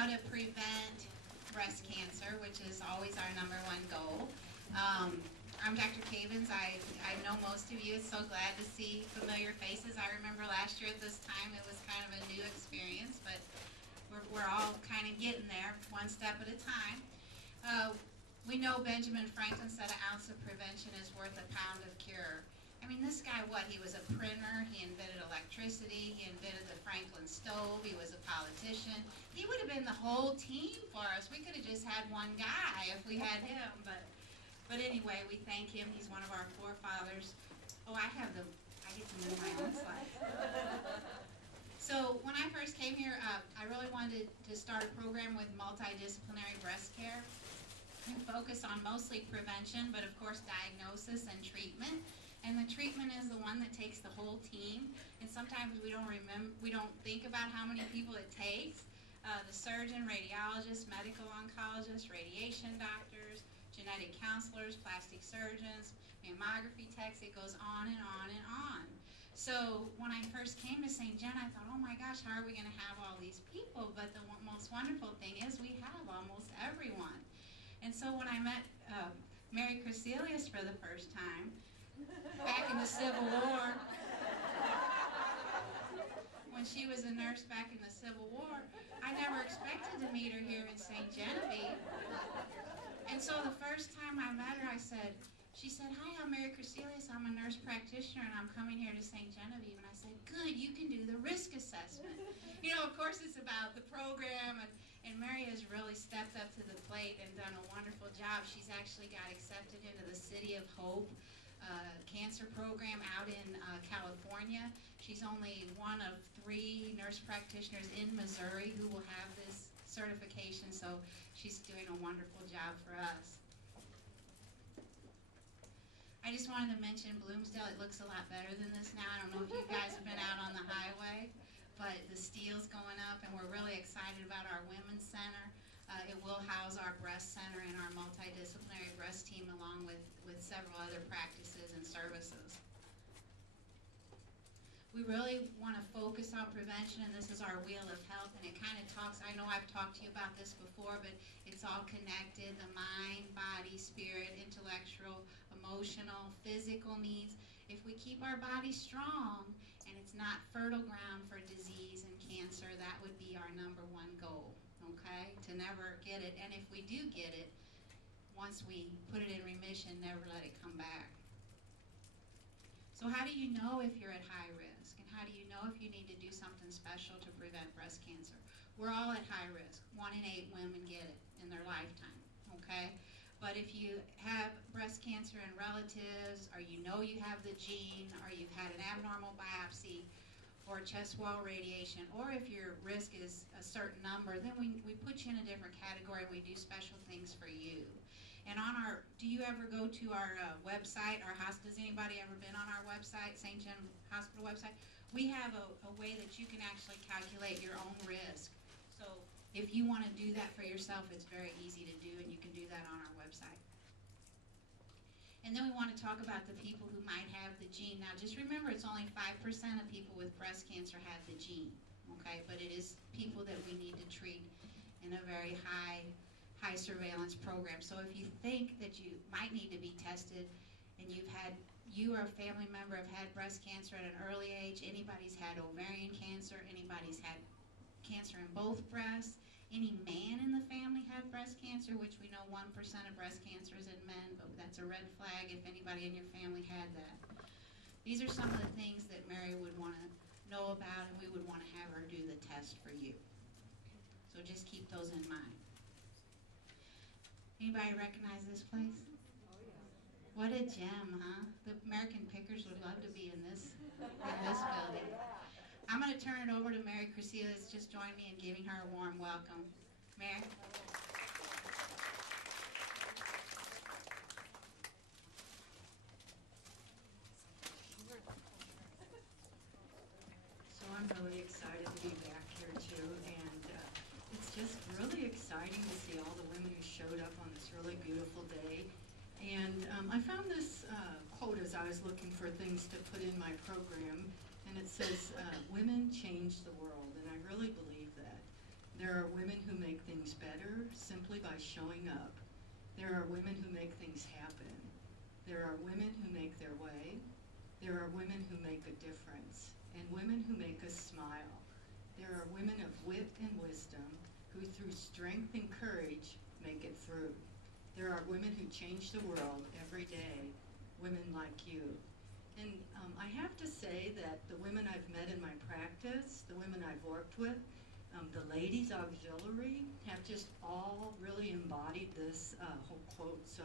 how to prevent breast cancer, which is always our #1 goal. I'm Dr. Cavens. I know most of you. So glad to see familiar faces. I remember last year at this time it was kind of a new experience, but we're all kind of getting there, one step at a time. We know Benjamin Franklin said an ounce of prevention is worth a pound of cure. I mean, this guy, he was a printer, he invented electricity, he invented the Franklin stove, he was a politician. He would have been the whole team for us. We could have just had one guy if we had him, but anyway, we thank him. He's one of our forefathers. Oh, I get to move my own slides. So when I first came here, I really wanted to start a program with multidisciplinary breast care and focus on mostly prevention, but of course diagnosis and treatment. And the treatment is the one that takes the whole team. And sometimes we don't think about how many people it takes. The surgeon, radiologist, medical oncologist, radiation doctors, genetic counselors, plastic surgeons, mammography techs, it goes on and on and on. So when I first came to St. John, I thought, oh my gosh, how are we going to have all these people? But the most wonderful thing is we have almost everyone. And so when I met Mary Crecelius for the first time, back in the Civil War, when she was a nurse back in the Civil War, I never expected to meet her here in St. Genevieve. And so the first time I met her, she said, hi, I'm Mary Crecelius, I'm a nurse practitioner and I'm coming here to St. Genevieve. And I said, good, you can do the risk assessment. You know, of course it's about the program, and Mary has really stepped up to the plate and done a wonderful job. She's actually got accepted into the City of Hope cancer program out in California. She's only one of 3 nurse practitioners in Missouri who will have this certification, so she's doing a wonderful job for us. I just wanted to mention Bloomsdale. It looks a lot better than this now. I don't know if you guys have been out on the highway, but the steel's going up, and we're really excited about our Women's Center. It will house our breast center and our multidisciplinary breast team along with several other practices and services. We really want to focus on prevention, and this is our wheel of health, and it kind of talks, I know I've talked to you about this before, but it's all connected, the mind, body, spirit, intellectual, emotional, physical needs. If we keep our body strong and it's not fertile ground for disease and cancer, that would be our #1 goal, okay? To never get it, and if we do get it, once we put it in remission, never let it come back. So how do you know if you're at high risk? And how do you know if you need to do something special to prevent breast cancer? We're all at high risk. 1 in 8 women get it in their lifetime, okay? But if you have breast cancer in relatives, or you know you have the gene, or you've had an abnormal biopsy, or chest wall radiation, or if your risk is a certain number, then we put you in a different category. We do special things for you. And do you ever go to our website, our hospital? Has anybody ever been on our website, St. John Hospital website? We have a way that you can actually calculate your own risk. So if you want to do that for yourself, it's very easy to do, and you can do that on our website. And then we want to talk about the people who might have the gene. Now just remember, it's only 5% of people with breast cancer have the gene, okay? But it is people that we need to treat in a very high surveillance program. So if you think that you might need to be tested, and you or a family member have had breast cancer at an early age, anybody's had ovarian cancer, anybody's had cancer in both breasts, any man in the family had breast cancer, which we know 1% of breast cancer is in men, but that's a red flag if anybody in your family had that. These are some of the things that Mary would want to know about, and we would want to have her do the test for you. So just keep those in mind. Anybody recognize this place? Oh, yeah. What a gem, huh? The American Pickers would love to be in this building. I'm going to turn it over to Mary Crecelius. Just join me in giving her a warm welcome. Mary? So I'm really excited to be back here too, and it's just really exciting to see all the women who showed up on this really beautiful day. And I found this quote as I was looking for things to put in my program, and it says, women change the world, and I really believe that. There are women who make things better simply by showing up. There are women who make things happen. There are women who make their way. There are women who make a difference, and women who make us smile. There are women of wit and wisdom who through strength and courage make it through. There are women who change the world every day, women like you. And I have to say that the women I've met in my practice, the women I've worked with, the ladies auxiliary have just all really embodied this whole quote. So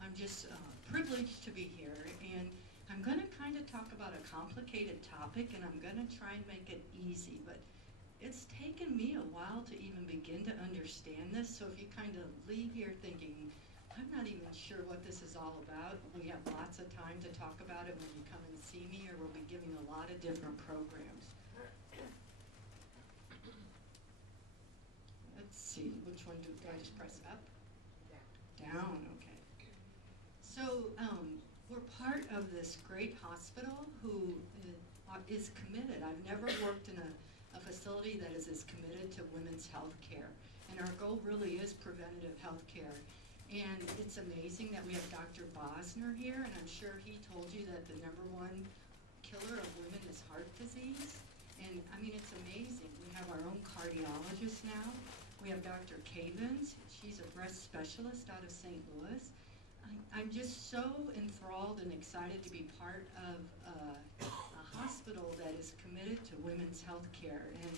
I'm just privileged to be here, and I'm going to kind of talk about a complicated topic, and I'm going to try and make it easy, but it's taken me a while to even begin to understand this. So if you kind of leave here thinking, I'm not even sure what this is all about, we have lots of time to talk about it when you come and see me, or we'll be giving a lot of different programs. Let's see, which one do I just press up? Down, okay. So we're part of this great hospital who is committed. I've never worked in a facility that is as committed to women's health care. And our goal really is preventative health care. And it's amazing that we have Dr. Bosner here, and I'm sure he told you that the #1 killer of women is heart disease. And I mean, it's amazing. We have our own cardiologist now. We have Dr. Cavens. She's a breast specialist out of St. Louis. I'm just so enthralled and excited to be part of a hospital that is committed to women's health care. And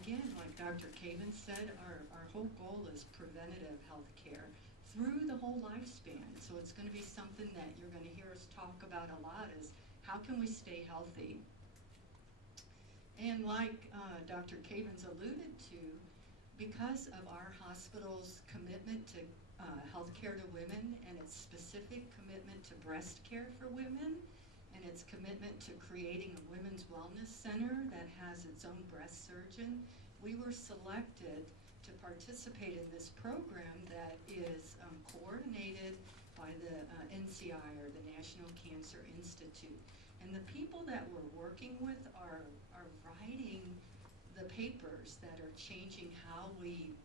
again, like Dr. Cavens said, our whole goal is preventative health care through the whole lifespan. So it's going to be something that you're going to hear us talk about a lot, is how can we stay healthy? And like Dr. Cavens alluded to, because of our hospital's commitment to healthcare to women, and its specific commitment to breast care for women, and its commitment to creating a women's wellness center that has its own breast surgeon, we were selected to participate in this program that is coordinated by the NCI, or the National Cancer Institute. And the people that we're working with are writing the papers that are changing how we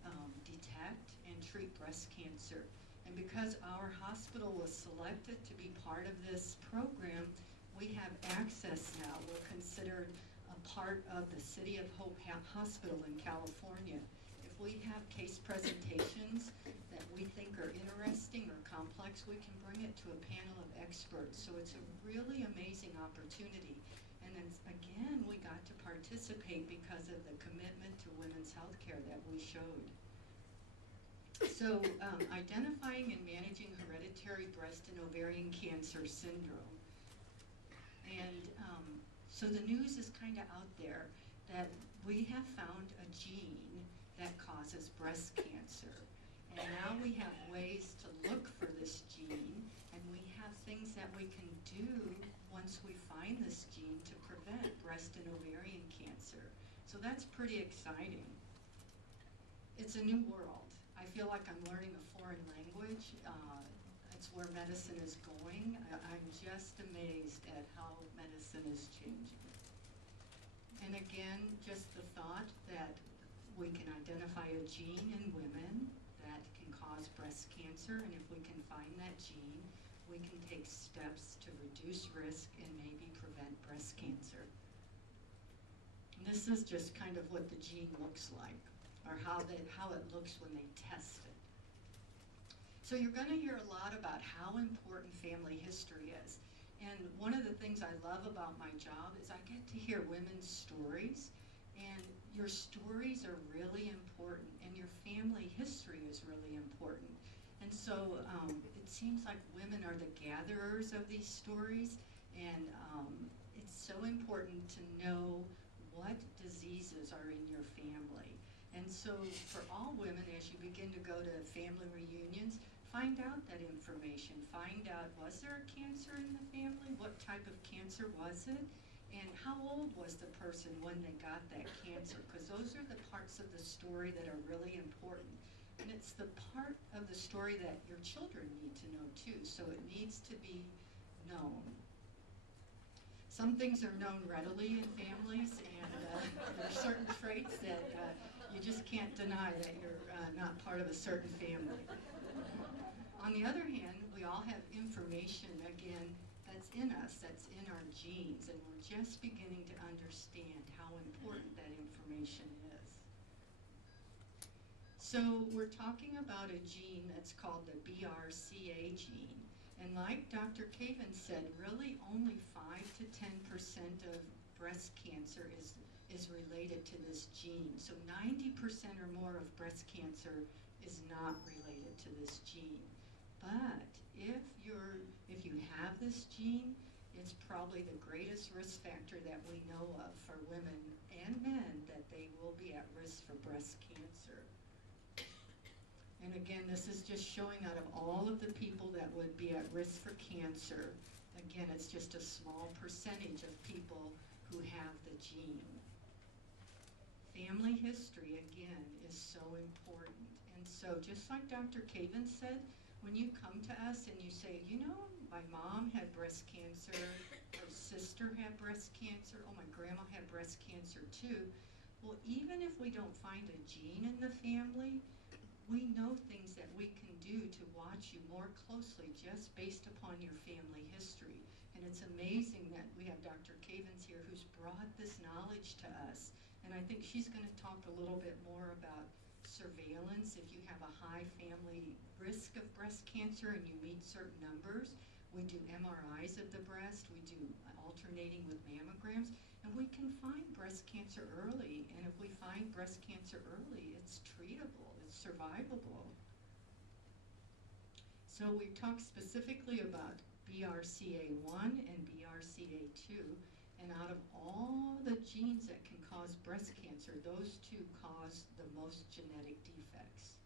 detect and treat breast cancer. And because our hospital was selected to be part of this program, we have access now. We're considered a part of the City of Hope Hospital in California. If we have case presentations that we think are interesting or complex, we can bring it to a panel of experts. So it's a really amazing opportunity. And then again, we got to participate because of the commitment to women's health care that we showed. So identifying and managing hereditary breast and ovarian cancer syndrome. And so the news is kind of out there that we have found a gene that causes breast cancer. And now we have ways to look for this gene, and we have things that we can do once we find this gene to prevent breast and ovarian cancer. So that's pretty exciting. It's a new world. I feel like I'm learning a foreign language. It's where medicine is going. I'm just amazed at how medicine is changing. And again, just the thought that we can identify a gene in women that can cause breast cancer, and if we can find that gene, we can take steps to reduce risk and maybe prevent breast cancer. And this is just kind of what the gene looks like, or how it looks when they test it. So you're going to hear a lot about how important family history is. And one of the things I love about my job is I get to hear women's stories, and your stories are really important, and your family history is really important. And so it seems like women are the gatherers of these stories, and it's so important to know what diseases are in your family. And so for all women, as you begin to go to family reunions, find out that information. Find out, was there a cancer in the family? What type of cancer was it? And how old was the person when they got that cancer? Because those are the parts of the story that are really important. And it's the part of the story that your children need to know too, so it needs to be known. some things are known readily in families, and there are certain traits that you just can't deny that you're not part of a certain family. On the other hand, we all have information, again, that's in us, that's in our genes, and we're just beginning to understand how important that information is. So we're talking about a gene that's called the BRCA gene. And like Dr. Caven said, really only 5 to 10% of breast cancer is related to this gene. So 90% or more of breast cancer is not related to this gene. But if you have this gene, it's probably the greatest risk factor that we know of for women and men that they will be at risk for breast cancer. And again, this is just showing out of all of the people that would be at risk for cancer. Again, it's just a small percentage of people who have the gene. Family history, again, is so important. And so just like Dr. Caven said, when you come to us and you say, you know, my mom had breast cancer, her sister had breast cancer, oh, my grandma had breast cancer too. Well, even if we don't find a gene in the family, we know things that we can do to watch you more closely just based upon your family history. And it's amazing that we have Dr. Cavens here who's brought this knowledge to us. And I think she's going to talk a little bit more about surveillance. If you have a high family risk of breast cancer and you meet certain numbers, we do MRIs of the breast, we do alternating with mammograms, and we can find breast cancer early. And if we find breast cancer early, it's treatable, it's survivable. So we talked specifically about BRCA1 and BRCA2, and out of all the genes that can cause breast cancer, those two cause the most genetic defects.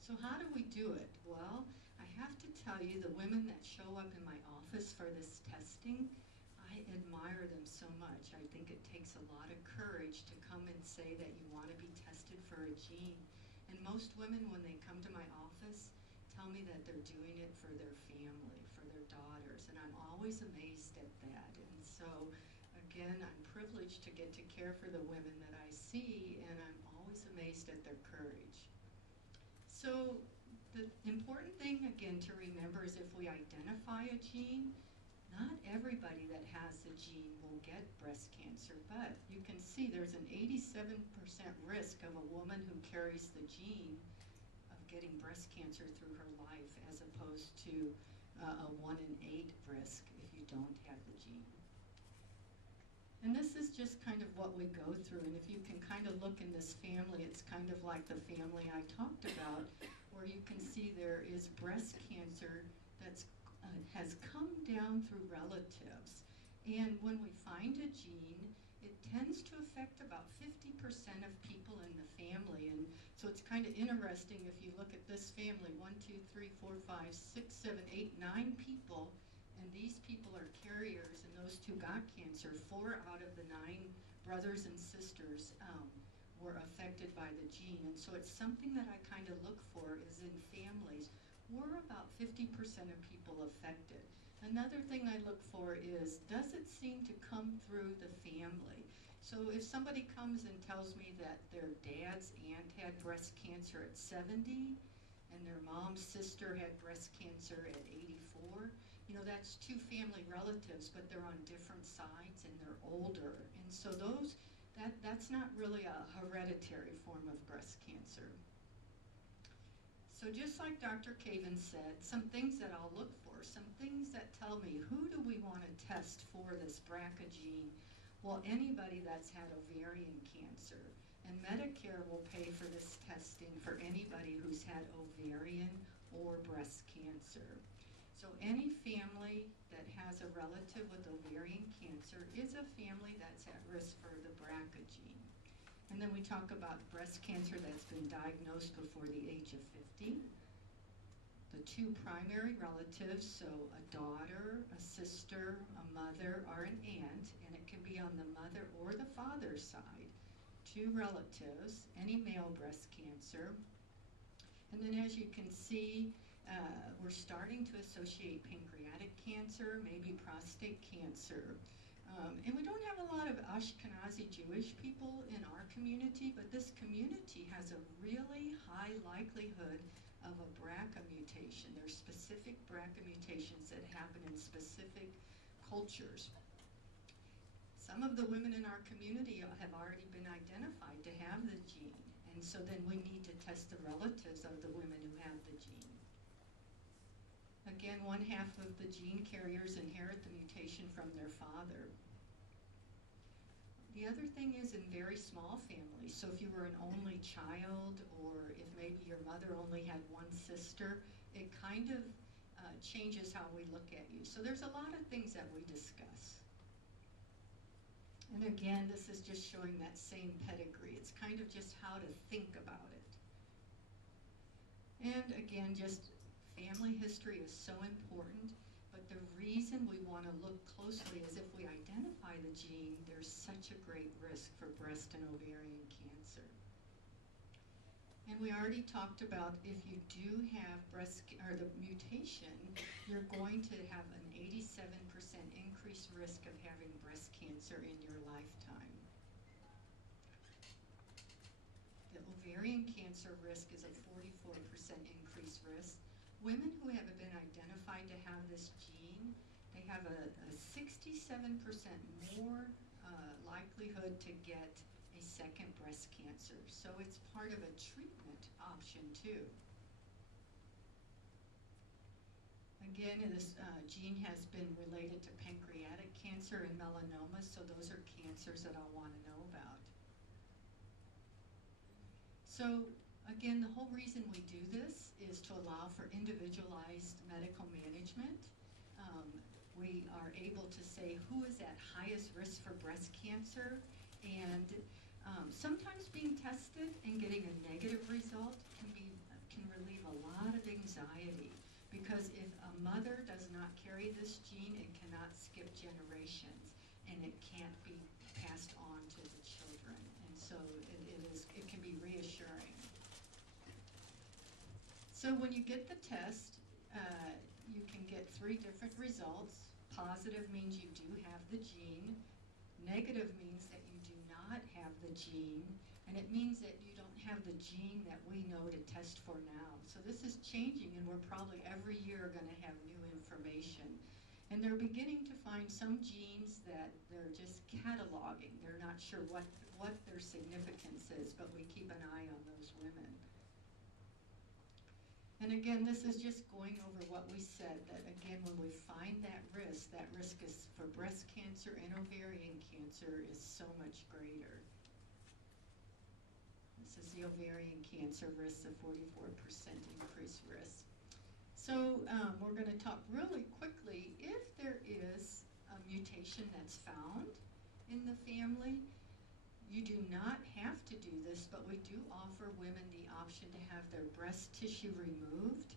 So how do we do it? Well, I have to tell you, the women that show up in my office for this testing, I admire them so much. I think it takes a lot of courage to come and say that you want to be tested for a gene. And most women, when they come to my office, tell me that they're doing it for their family, for their daughters, and I'm always amazed at that. And so, again, I'm privileged to get to care for the women that I see, and I'm always amazed at their courage. So the important thing, again, to remember is if we identify a gene, not everybody that has the gene will get breast cancer, but you can see there's an 87% risk of a woman who carries the gene of getting breast cancer through her life, as opposed to a 1 in 8 risk if you don't have the gene. And this is just kind of what we go through, and if you can kind of look in this family, it's kind of like the family I talked about, where you can see there is breast cancer that's has come down through relatives. And when we find a gene, it tends to affect about 50% of people in the family. And so it's kind of interesting if you look at this family, 1, 2, 3, 4, 5, 6, 7, 8, 9 people, and these people are carriers, and those two got cancer. 4 out of the 9 brothers and sisters were affected by the gene. And so it's something that I kind of look for is in families. We're about 50% of people affected. Another thing I look for is, does it seem to come through the family? So if somebody comes and tells me that their dad's aunt had breast cancer at 70 and their mom's sister had breast cancer at 84, you know, that's 2 family relatives, but they're on different sides and they're older. And so that's not really a hereditary form of breast cancer. So just like Dr. Caven said, some things that I'll look for, some things that tell me who do we want to test for this BRCA gene. Well, anybody that's had ovarian cancer, and Medicare will pay for this testing for anybody who's had ovarian or breast cancer. So any family that has a relative with ovarian cancer is a family that's at risk for the BRCA gene. And then we talk about breast cancer that's been diagnosed before the age of 50. The 2 primary relatives, so a daughter, a sister, a mother, or an aunt, and it can be on the mother or the father's side. 2 relatives, any male breast cancer. And then as you can see, We're starting to associate pancreatic cancer, maybe prostate cancer. And we don't have a lot of Ashkenazi Jewish people in our community, but this community has a really high likelihood of a BRCA mutation. There's specific BRCA mutations that happen in specific cultures. Some of the women in our community have already been identified to have the gene, and so then we need to test the relatives of the women who have the gene. Again, 1/2 of the gene carriers inherit the mutation from their father. The other thing is in very small families, so if you were an only child, or if maybe your mother only had one sister, it kind of changes how we look at you. So there's a lot of things that we discuss. And again, this is just showing that same pedigree. It's kind of just how to think about it. And again, just family history is so important, but the reason we want to look closely is if we identify the gene, there's such a great risk for breast and ovarian cancer. And we already talked about if you do have the mutation, you're going to have an 87% increased risk of having breast cancer in your lifetime. The ovarian cancer risk is a 44% increased risk. Women who have been identified to have this gene, they have a 67% more likelihood to get a second breast cancer. So it's part of a treatment option too. Again, this gene has been related to pancreatic cancer and melanoma, so those are cancers that I'll want to know about. So again, the whole reason we do this is to allow for individualized medical management. We are able to say who is at highest risk for breast cancer, and sometimes being tested and getting a negative result can relieve a lot of anxiety, because if a mother does not carry this gene, it cannot skip generations, and it can't be passed on to the children, and so it can be reassuring. So when you get the test, you can get 3 different results. Positive means you do have the gene. Negative means that you do not have the gene. And it means that you don't have the gene that we know to test for now. So this is changing, and we're probably every year going to have new information. And they're beginning to find some genes that they're just cataloging. They're not sure what their significance is, but we keep an eye on those women. And again, this is just going over what we said, that again, when we find that risk is for breast cancer and ovarian cancer is so much greater. This is the ovarian cancer risk, the 44% increased risk. So we're going to talk really quickly, if there is a mutation that's found in the family, you do not have to do this, but we do offer women the option to have their breast tissue removed,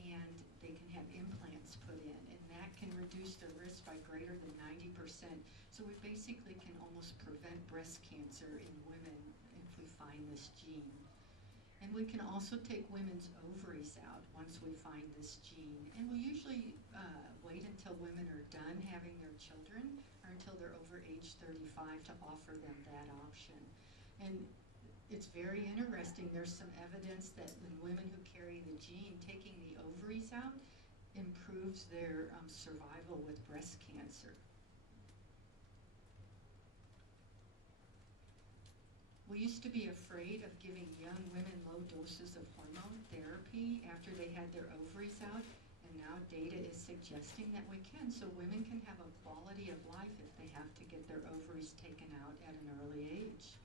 and they can have implants put in, and that can reduce the risk by greater than 90%. So we basically can almost prevent breast cancer in women if we find this gene. And we can also take women's ovaries out once we find this gene. And we usually wait until women are done having their children, or until they're over age 35, to offer them that option. And it's very interesting. There's some evidence that in women who carry the gene, taking the ovaries out improves their survival with breast cancer. We used to be afraid of giving young women low doses of hormone therapy after they had their ovaries out, and now data is suggesting that we can, so women can have a quality of life if they have to get their ovaries taken out at an early age.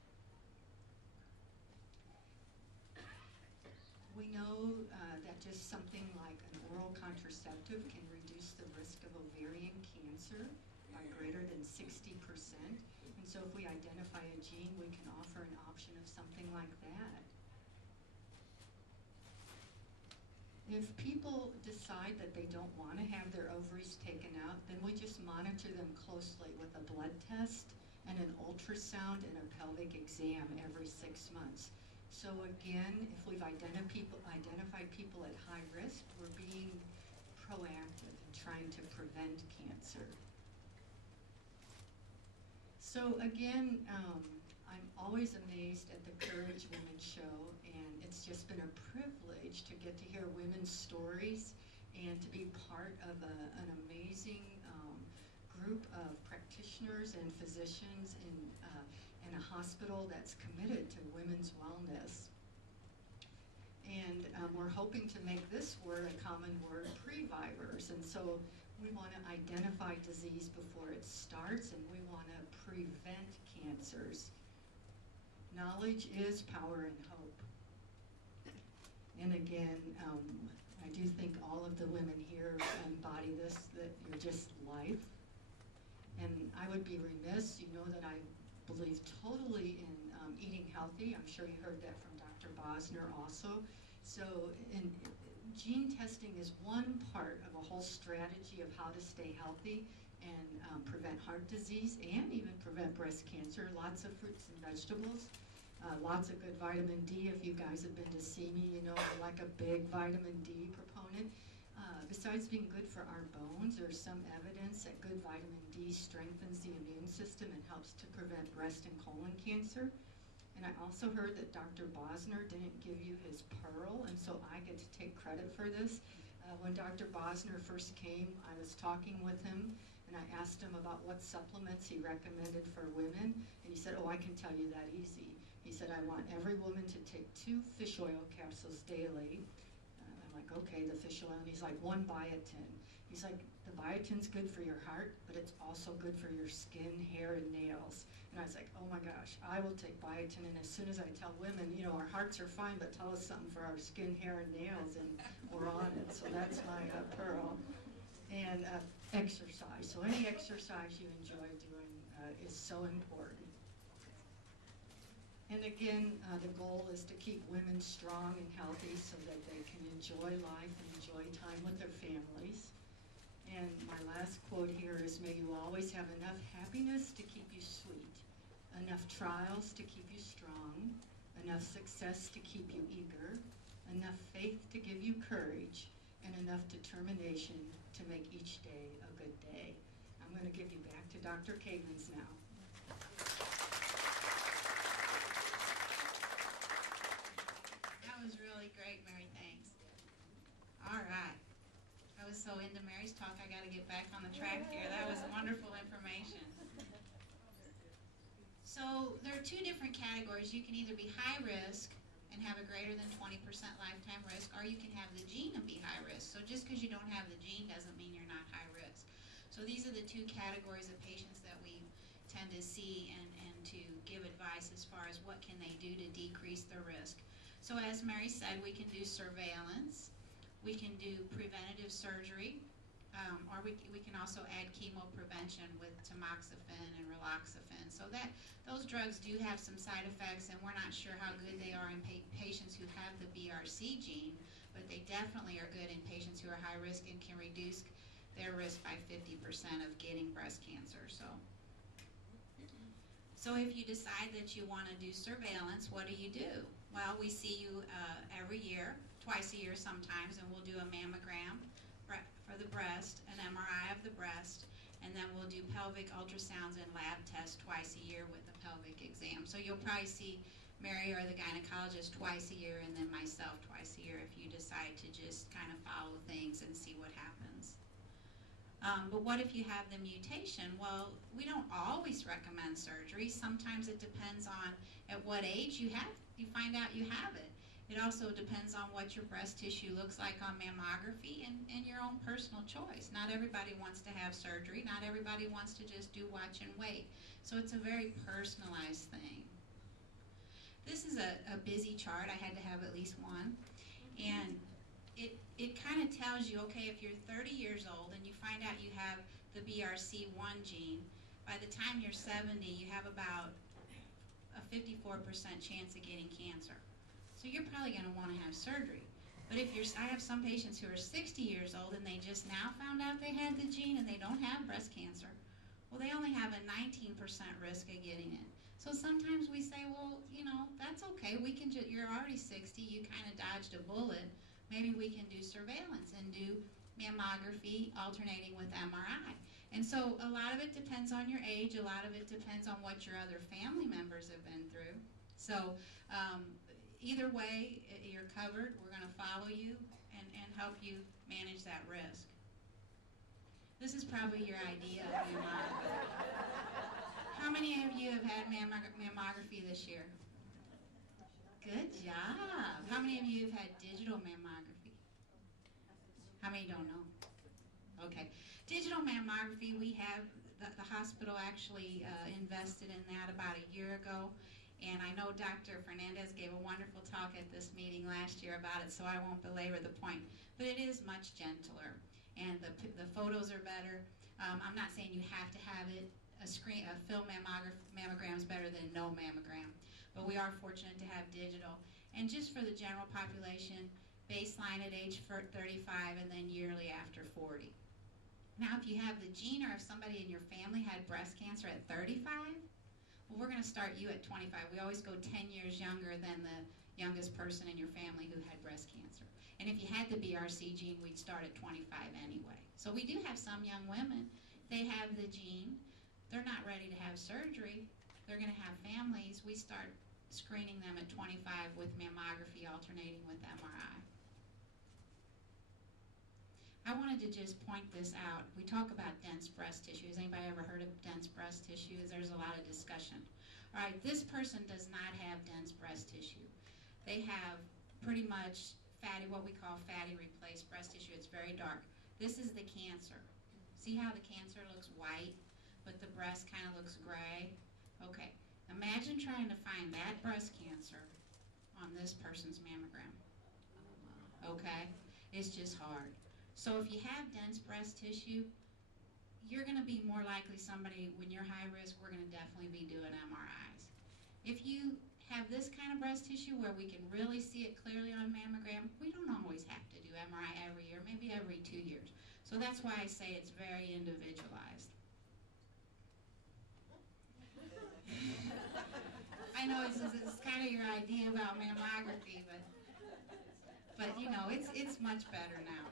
We know that just something like an oral contraceptive can reduce the risk of ovarian cancer by greater than 60%. And so if we identify a gene, we can offer an option of something like that. If people decide that they don't want to have their ovaries taken out, then we just monitor them closely with a blood test and an ultrasound and a pelvic exam every 6 months. So again, if we've identified people at high risk, we're being proactive in trying to prevent cancer. So again, I'm always amazed at the Courage Women show, and it's just been a privilege to get to hear women's stories and to be part of an amazing group of practitioners and physicians in a hospital that's committed to women's wellness. And we're hoping to make this word a common word, previvors. And so we want to identify disease before it starts, and we want to prevent cancers. Knowledge is power and hope. And again, I do think all of the women here embody this, that you're just life. And I would be remiss, you know that I believe totally in eating healthy. I'm sure you heard that from Dr. Bosner also. So gene testing is one part of a whole strategy of how to stay healthy and prevent heart disease and even prevent breast cancer. Lots of fruits and vegetables, lots of good vitamin D. If you guys have been to see me, you know I'm like a big vitamin D proponent. Besides being good for our bones, there's some evidence that good vitamin D strengthens the immune system and helps to prevent breast and colon cancer. And I also heard that Dr. Bosner didn't give you his pearl, and so I get to take credit for this. When Dr. Bosner first came, I was talking with him, and I asked him about what supplements he recommended for women, and he said, oh, I can tell you that easy. He said, I want every woman to take 2 fish oil capsules daily. I'm like, okay, the fish oil, and he's like, 1 biotin. He's like, the biotin's good for your heart, but it's also good for your skin, hair, and nails. And I was like, oh my gosh, I will take biotin, and as soon as I tell women, you know, our hearts are fine, but tell us something for our skin, hair, and nails, and we're on it. So that's my pearl. And exercise. So any exercise you enjoy doing is so important. And again, the goal is to keep women strong and healthy so that they can enjoy life and enjoy time with their families. And my last quote here is, may you always have enough happiness to keep you sweet, enough trials to keep you strong, enough success to keep you eager, enough faith to give you courage, and enough determination to make each day a good day. I'm going to give you back to Dr. Cavens now. That was really great, Mary. Thanks. All right. I was so into Mary's talk, I got to get back on the track here. That was wonderful information. So there are 2 different categories. You can either be high risk and have a greater than 20% lifetime risk, or you can have the gene and be high risk. So just because you don't have the gene doesn't mean you're not high risk. So these are the 2 categories of patients that we tend to see and to give advice as far as what can they do to decrease their risk. So as Mary said, we can do surveillance. We can do preventative surgery, or we can also add chemo prevention with tamoxifen and raloxifene. So those drugs do have some side effects, and we're not sure how good they are in patients who have the BRC gene, but they definitely are good in patients who are high risk and can reduce their risk by 50% of getting breast cancer. So if you decide that you want to do surveillance, what do? Well, we see you every year, twice a year sometimes, and we'll do a mammogram for the breast, an MRI of the breast, and then we'll do pelvic ultrasounds and lab tests twice a year with the pelvic exam. So you'll probably see Mary or the gynecologist twice a year, and then myself twice a year if you decide to just kind of follow things and see what happens. But what if you have the mutation? Well, we don't always recommend surgery. Sometimes it depends on at what age you find out you have it. It also depends on what your breast tissue looks like on mammography and your own personal choice. Not everybody wants to have surgery. Not everybody wants to just do watch and wait. So it's a very personalized thing. This is a busy chart. I had to have at least one. And it kind of tells you, okay, if you're 30 years old and you find out you have the BRCA1 gene, by the time you're 70, you have about a 54% chance of getting cancer. So you're probably going to want to have surgery. But I have some patients who are 60 years old and they just now found out they had the gene and they don't have breast cancer. Well, they only have a 19% risk of getting it. So sometimes we say, well, you know, that's okay. We can you're already 60. You kind of dodged a bullet. Maybe we can do surveillance and do mammography alternating with MRI. And so a lot of it depends on your age. A lot of it depends on what your other family members have been through. So either way, you're covered. We're going to follow you and help you manage that risk. This is probably your idea of mammography. How many of you have had mammography this year? Good job. How many of you have had digital mammography? How many don't know? Okay. Digital mammography, we have, the hospital actually invested in that about a year ago. And I know Dr. Fernandez gave a wonderful talk at this meeting last year about it, so I won't belabor the point. But it is much gentler, and the photos are better. I'm not saying you have to have it. A film mammogram is better than no mammogram. But we are fortunate to have digital. And just for the general population, baseline at age 35 and then yearly after 40. Now, if you have the gene or if somebody in your family had breast cancer at 35, well, we're going to start you at 25. We always go 10 years younger than the youngest person in your family who had breast cancer. And if you had the BRC gene, we'd start at 25 anyway. So we do have some young women, they have the gene, they're not ready to have surgery, they're going to have families. We start screening them at 25 with mammography alternating with MRI. I wanted to just point this out. We talk about dense breast tissue. Has anybody ever heard of dense breast tissue? There's a lot of discussion. All right, this person does not have dense breast tissue. They have pretty much fatty, what we call fatty replaced breast tissue. It's very dark. This is the cancer. See how the cancer looks white, but the breast kind of looks gray? Okay, imagine trying to find that breast cancer on this person's mammogram. Okay, it's just hard. So if you have dense breast tissue, you're going to be more likely somebody, when you're high risk, we're going to definitely be doing MRIs. If you have this kind of breast tissue where we can really see it clearly on mammogram, we don't always have to do MRI every year, maybe every 2 years. So that's why I say it's very individualized. I know it's kind of your idea about mammography, but you know, it's much better now.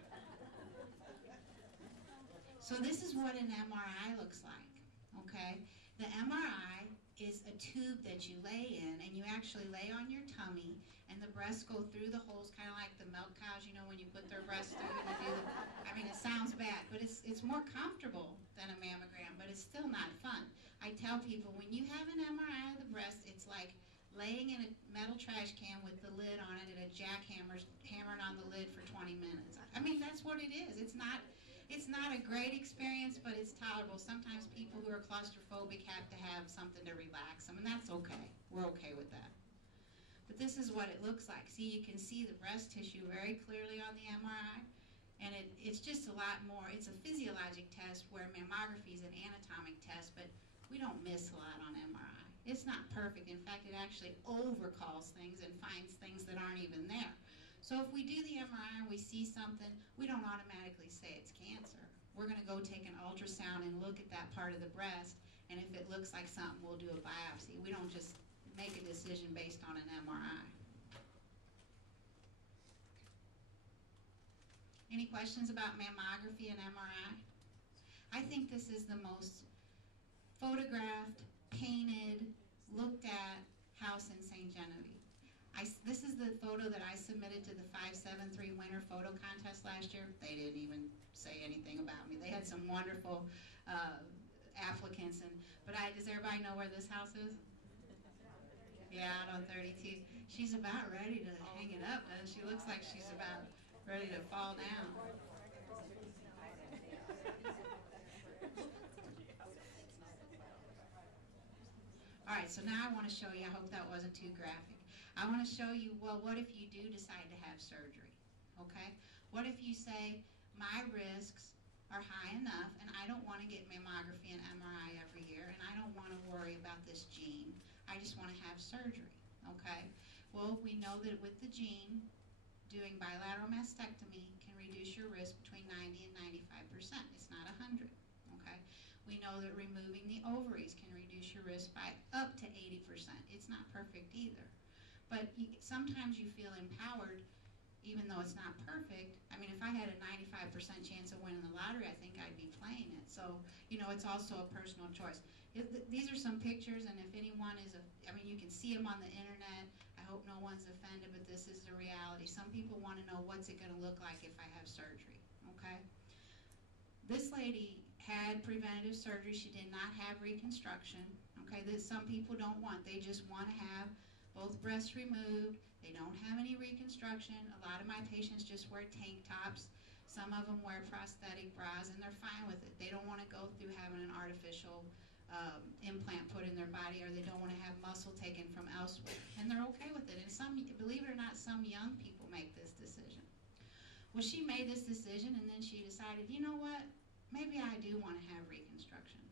So this is what an MRI looks like, okay? The MRI is a tube that you lay in, and you actually lay on your tummy, and the breasts go through the holes, kind of like the milk cows, you know, when you put their breasts through and you do the, I mean, it sounds bad, but it's more comfortable than a mammogram, but it's still not fun. I tell people, when you have an MRI of the breast, it's like laying in a metal trash can with the lid on it and a jackhammer hammering on the lid for 20 minutes. I mean, that's what it is. It's not a great experience, but it's tolerable. Sometimes people who are claustrophobic have to have something to relax them, and that's okay. We're okay with that. But this is what it looks like. See, you can see the breast tissue very clearly on the MRI, and it's just a lot more. It's a physiologic test where mammography is an anatomic test, but we don't miss a lot on MRI. It's not perfect. In fact, it actually overcalls things and finds things that aren't even there. So if we do the MRI and we see something, we don't automatically say it's cancer. We're going to go take an ultrasound and look at that part of the breast, and if it looks like something, we'll do a biopsy. We don't just make a decision based on an MRI. Any questions about mammography and MRI? I think this is the most photographed, painted, looked at house in St. Genevieve. This is the photo that I submitted to the 573 winter photo contest last year. They didn't even say anything about me. They had some wonderful applicants, but does everybody know where this house is? Yeah, out on 32. She's about ready to hang it up, doesn't she? Looks like she's about ready to fall down. All right, so now I want to show you, I hope that wasn't too graphic. I want to show you, well, what if you do decide to have surgery, okay? What if you say, my risks are high enough and I don't want to get mammography and MRI every year and I don't want to worry about this gene. I just want to have surgery, okay? Well, we know that with the gene, doing bilateral mastectomy can reduce your risk between 90 and 95%. It's not 100, okay? We know that removing the ovaries can reduce your risk by up to 80%. It's not perfect either. But sometimes you feel empowered even though it's not perfect. I mean, if I had a 95% chance of winning the lottery, I think I'd be playing it. So, you know, it's also a personal choice. These are some pictures, and if anyone is, I mean, you can see them on the internet. I hope no one's offended, but this is the reality. Some people want to know what's it going to look like if I have surgery, okay? This lady had preventative surgery. She did not have reconstruction, okay? That some people don't want. They just want to have both breasts removed. They don't have any reconstruction. A lot of my patients just wear tank tops. Some of them wear prosthetic bras, and they're fine with it. They don't want to go through having an artificial implant put in their body, or they don't want to have muscle taken from elsewhere, and they're okay with it. And some, believe it or not, some young people make this decision. Well, she made this decision, and then she decided, you know what, maybe I do want to have reconstruction.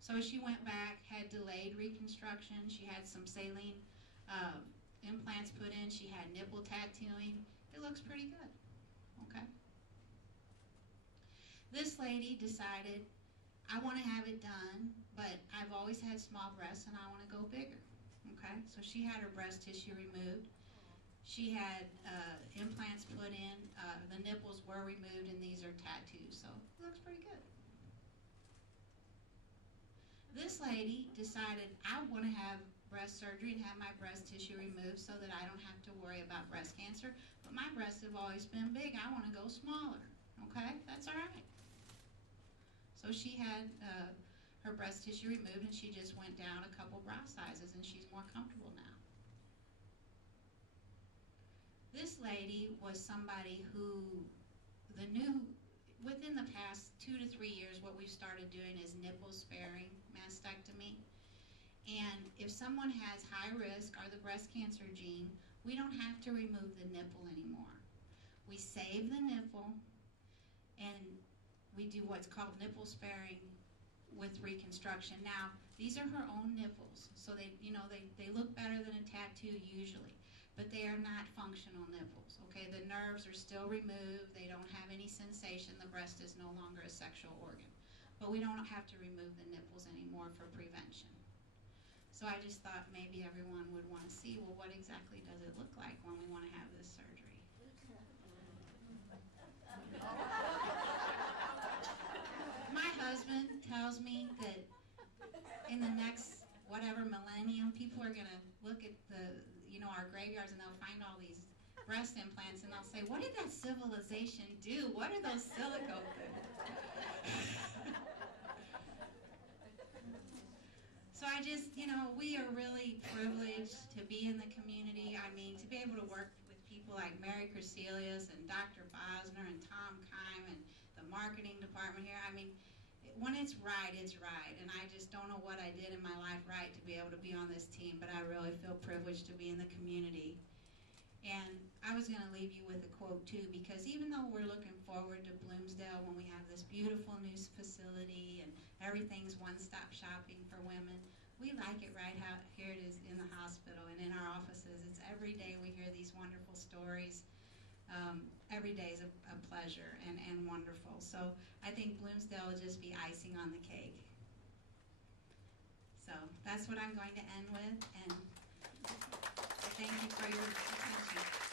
So she went back, had delayed reconstruction. She had some saline implants put in. She had nipple tattooing. It looks pretty good, okay? This lady decided, I want to have it done, but I've always had small breasts and I want to go bigger, okay? So she had her breast tissue removed. She had implants put in. The nipples were removed, and these are tattoos, so it looks pretty good. This lady decided, I want to have breast surgery and have my breast tissue removed so that I don't have to worry about breast cancer, but my breasts have always been big. I want to go smaller, okay? That's all right. So she had her breast tissue removed, and she just went down a couple bra sizes, and she's more comfortable now. This lady was somebody who within the past 2 to 3 years, what we've started doing is nipple sparing mastectomy. And if someone has high risk or the breast cancer gene, we don't have to remove the nipple anymore. We save the nipple, and we do what's called nipple sparing with reconstruction. Now, these are her own nipples, so they look better than a tattoo usually, but they are not functional nipples, okay? The nerves are still removed. They don't have any sensation. The breast is no longer a sexual organ. But we don't have to remove the nipples anymore for prevention. So I just thought maybe everyone would want to see, well, what exactly does it look like when we want to have this surgery? My husband tells me that in the next whatever millennium, people are going to look at our graveyards, and they'll find all these breast implants, and they'll say, what did that civilization do? What are those silicone things? So I just, we are really privileged to be in the community. I mean, to be able to work with people like Mary Crecelius and Dr. Bosner and Tom Keim and the marketing department here. I mean, when it's right, it's right. And I just don't know what I did in my life right to be able to be on this team, but I really feel privileged to be in the community. And I was going to leave you with a quote, too, because even though we're looking forward to Bloomsdale when we have this beautiful new facility and everything's one-stop shopping for women, we like it right how here it is in the hospital and in our offices. It's every day we hear these wonderful stories. Every day is a pleasure and wonderful. So I think Bloomsdale will just be icing on the cake. So that's what I'm going to end with, and I thank you for your attention.